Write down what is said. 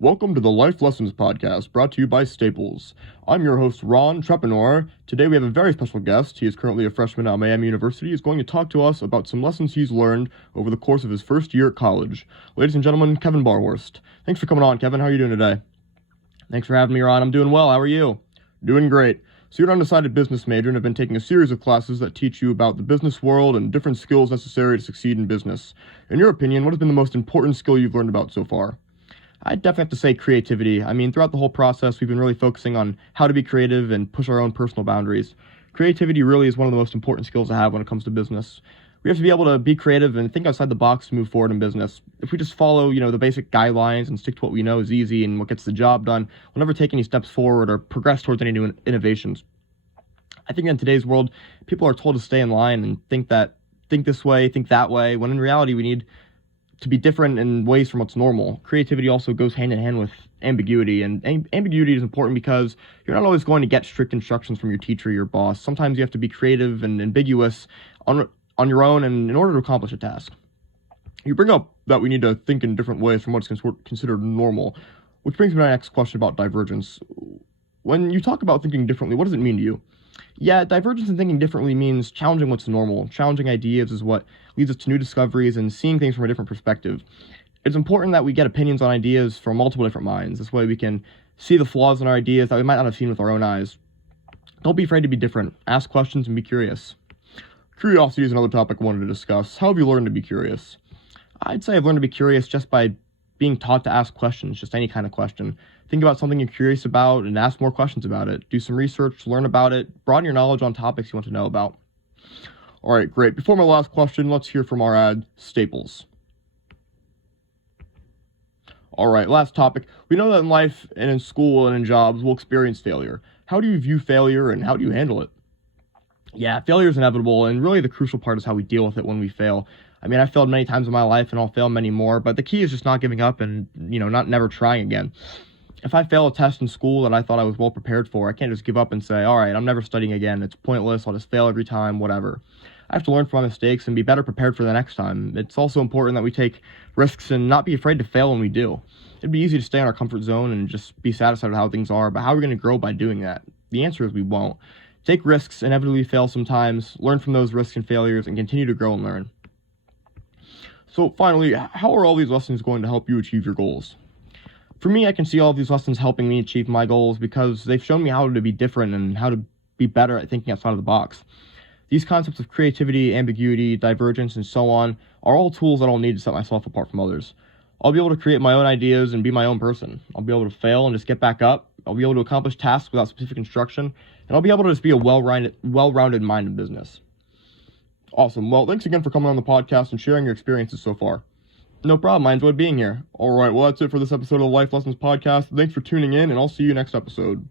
Welcome to the Life Lessons Podcast, brought to you by Staples. I'm your host, Ron Treppenor. Today we have a very special guest. He is currently a freshman at Miami University. He's going to talk to us about some lessons he's learned over the course of his first year at college. Ladies and gentlemen, Kevin Barhorst. Thanks for coming on, Kevin. How are you doing today? Thanks for having me, Ron. I'm doing well. How are you? Doing great. So you're an undecided business major and have been taking a series of classes that teach you about the business world and different skills necessary to succeed in business. In your opinion, what has been the most important skill you've learned about so far? I'd definitely have to say creativity. Throughout the whole process, we've been really focusing on how to be creative and push our own personal boundaries. Creativity really is one of the most important skills to have when it comes to business. We have to be able to be creative and think outside the box to move forward in business. If we just follow, the basic guidelines and stick to what we know is easy and what gets the job done, we'll never take any steps forward or progress towards any new innovations. I think in today's world, people are told to stay in line and think this way, think that way, when in reality we need to be different in ways from what's normal. Creativity also goes hand in hand with ambiguity, and ambiguity is important because you're not always going to get strict instructions from your teacher or your boss. Sometimes you have to be creative and ambiguous on your own and in order to accomplish a task. You bring up that we need to think in different ways from what's considered normal, which brings me to my next question about divergence. When you talk about thinking differently, what does it mean to you? Yeah, divergence in thinking differently means challenging what's normal. Challenging ideas is what leads us to new discoveries and seeing things from a different perspective. It's important that we get opinions on ideas from multiple different minds. This way we can see the flaws in our ideas that we might not have seen with our own eyes. Don't be afraid to be different. Ask questions and be curious. Curiosity is another topic I wanted to discuss. How have you learned to be curious? I'd say I've learned to be curious just by being taught to ask questions, just any kind of question. Think about something you're curious about and ask more questions about it. Do some research, learn about it, broaden your knowledge on topics you want to know about. All right, great. Before my last question, let's hear from our ad, Staples. All right, last topic. We know that in life and in school and in jobs, we'll experience failure. How do you view failure and how do you handle it? Yeah, failure is inevitable, and really the crucial part is how we deal with it when we fail. I failed many times in my life, and I'll fail many more, but the key is just not giving up and, not never trying again. If I fail a test in school that I thought I was well prepared for, I can't just give up and say, all right, I'm never studying again. It's pointless. I'll just fail every time, whatever. I have to learn from my mistakes and be better prepared for the next time. It's also important that we take risks and not be afraid to fail when we do. It'd be easy to stay in our comfort zone and just be satisfied with how things are, but how are we going to grow by doing that? The answer is we won't. Take risks, inevitably fail sometimes, learn from those risks and failures, and continue to grow and learn. So finally, how are all these lessons going to help you achieve your goals? For me, I can see all of these lessons helping me achieve my goals because they've shown me how to be different and how to be better at thinking outside of the box. These concepts of creativity, ambiguity, divergence, and so on are all tools that I'll need to set myself apart from others. I'll be able to create my own ideas and be my own person. I'll be able to fail and just get back up. I'll be able to accomplish tasks without specific instruction, and I'll be able to just be a well-rounded mind in business. Awesome. Well, thanks again for coming on the podcast and sharing your experiences so far. No problem. I enjoyed being here. All right. Well, that's it for this episode of the Life Lessons Podcast. Thanks for tuning in, and I'll see you next episode.